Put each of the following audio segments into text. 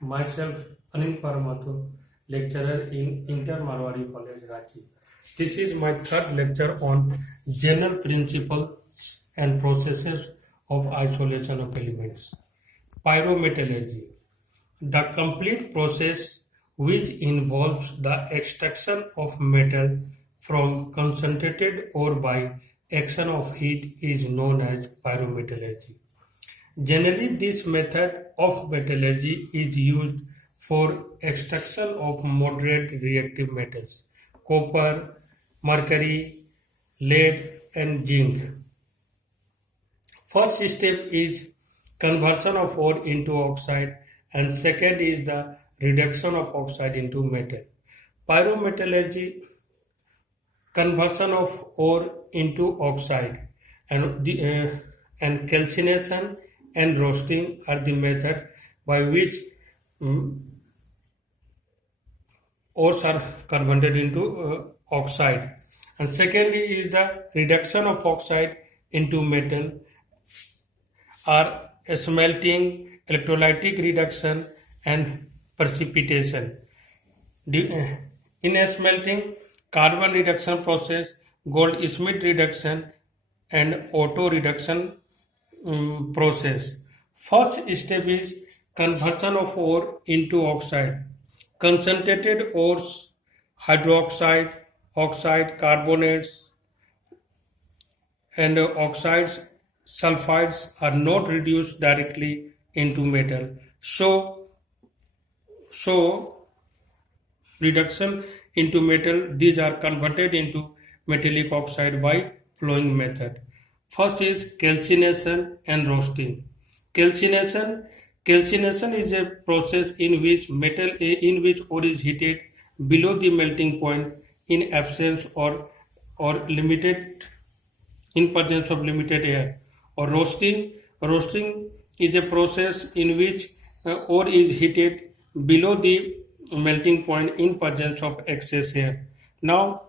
Myself, Anil Paramato, lecturer in Inter Marwari College, Ranchi. This is my third lecture on general principles and processes of isolation of elements. Pyrometallurgy, the complete process which involves the extraction of metal from concentrated ore by action of heat is known as pyrometallurgy. Generally, this method of metallurgy is used for extraction of moderate reactive metals, copper, mercury, lead, and zinc. First step is conversion of ore into oxide, and second is the reduction of oxide into metal. Pyrometallurgy, conversion of ore into oxide, and calcination and roasting are the method by which mm, ores are converted into oxide. And secondly is the reduction of oxide into metal are smelting, electrolytic reduction, and precipitation. In a smelting, carbon reduction process, Goldschmidt reduction, and auto reduction process. First step is conversion of ore into oxide. Concentrated ores, hydroxide, oxide, carbonates, and oxides, sulfides are not reduced directly into metal. So reduction into metal, these are converted into metallic oxide by flowing method. First is calcination and roasting. Calcination Calcination is a process in which ore is heated below the melting point in absence or limited in presence of limited air. Or roasting is a process in which ore is heated below the melting point in presence of excess air. Now,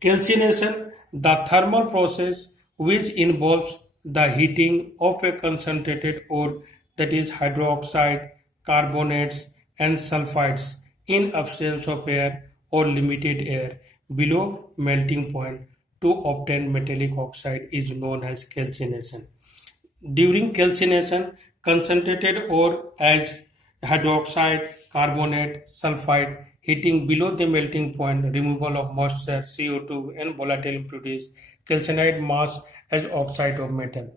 calcination, the thermal process which involves the heating of a concentrated ore, that is hydroxide, carbonates, and sulfides in absence of air or limited air below melting point to obtain metallic oxide is known as calcination. During calcination, concentrated ore as hydroxide, carbonate, sulfide, heating below the melting point, removal of moisture, CO2, and volatile impurities, calcinide mass as oxide of metal.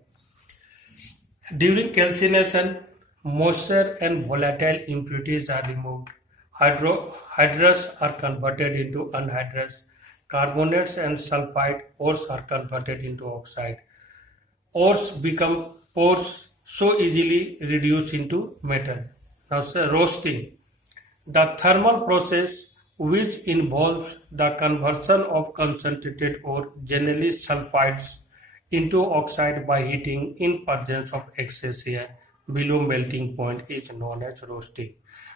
During calcination, moisture and volatile impurities are removed. Hydrous are converted into anhydrous. Carbonates and sulfide ores are converted into oxide. Ores become pores so easily reduced into metal. Now, sir, roasting. The thermal process which involves the conversion of concentrated ore, generally sulfides, into oxide by heating in presence of excess air below melting point is known as roasting.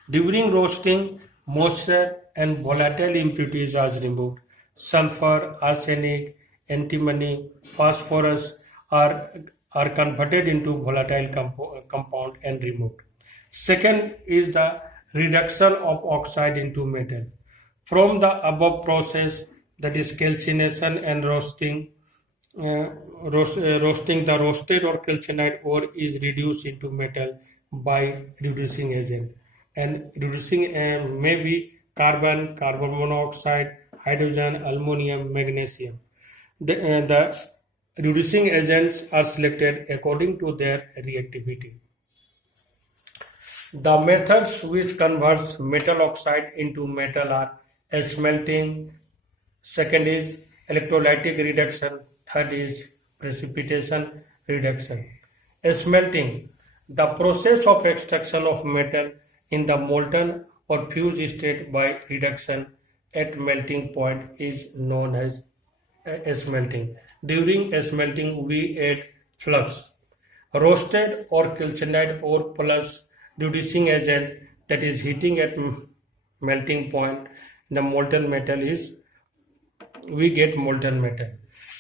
During roasting, moisture and volatile impurities are removed. Sulfur, arsenic, antimony, phosphorus are, are converted into volatile compound and removed. Second is the reduction of oxide into metal. From the above process, that is calcination and roasting, roasting, the roasted or calcined ore is reduced into metal by reducing agent. And reducing may be carbon, carbon monoxide, hydrogen, aluminum, magnesium. The reducing agents are selected according to their reactivity. The methods which converts metal oxide into metal are smelting, second is electrolytic reduction, third is precipitation reduction. Smelting, the process of extraction of metal in the molten or fused state by reduction at melting point is known as smelting. During smelting, we add flux. Roasted or calcined ore plus reducing agent, that is heating at melting point, the molten metal is we get molten metal.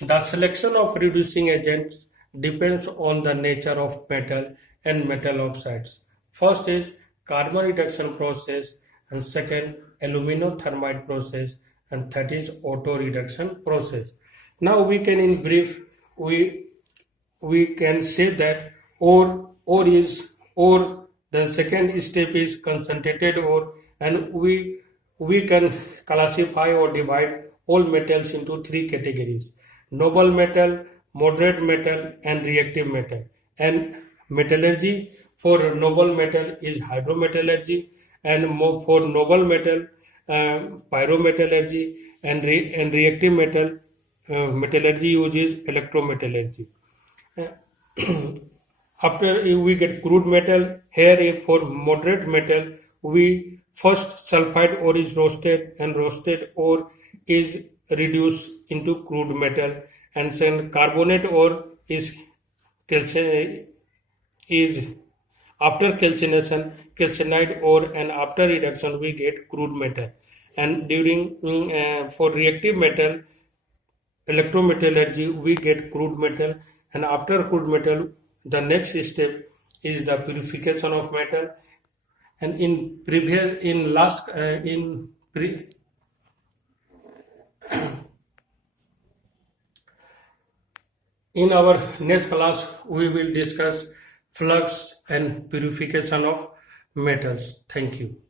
The selection of reducing agents depends on the nature of metal and metal oxides. First is carbon reduction process, and second aluminothermite process, and third is auto reduction process. Now we can in brief we can say that ore is ore. The second step is concentrated ore, and we can classify or divide all metals into three categories: noble metal, moderate metal, and reactive metal. And metallurgy for noble metal is hydrometallurgy, and for noble metal pyrometallurgy, and reactive metal metallurgy uses electrometallurgy. After we get crude metal, here for moderate metal, we first sulfide ore is roasted, and roasted ore is reduced into crude metal, and then carbonate ore is after calcination, calcinide ore, and after reduction we get crude metal. And during for reactive metal, electrometallurgy, we get crude metal, and after crude metal the next step is the purification of metal. And in previous in last in pre, in our next class we will discuss flux and purification of metals. Thank you.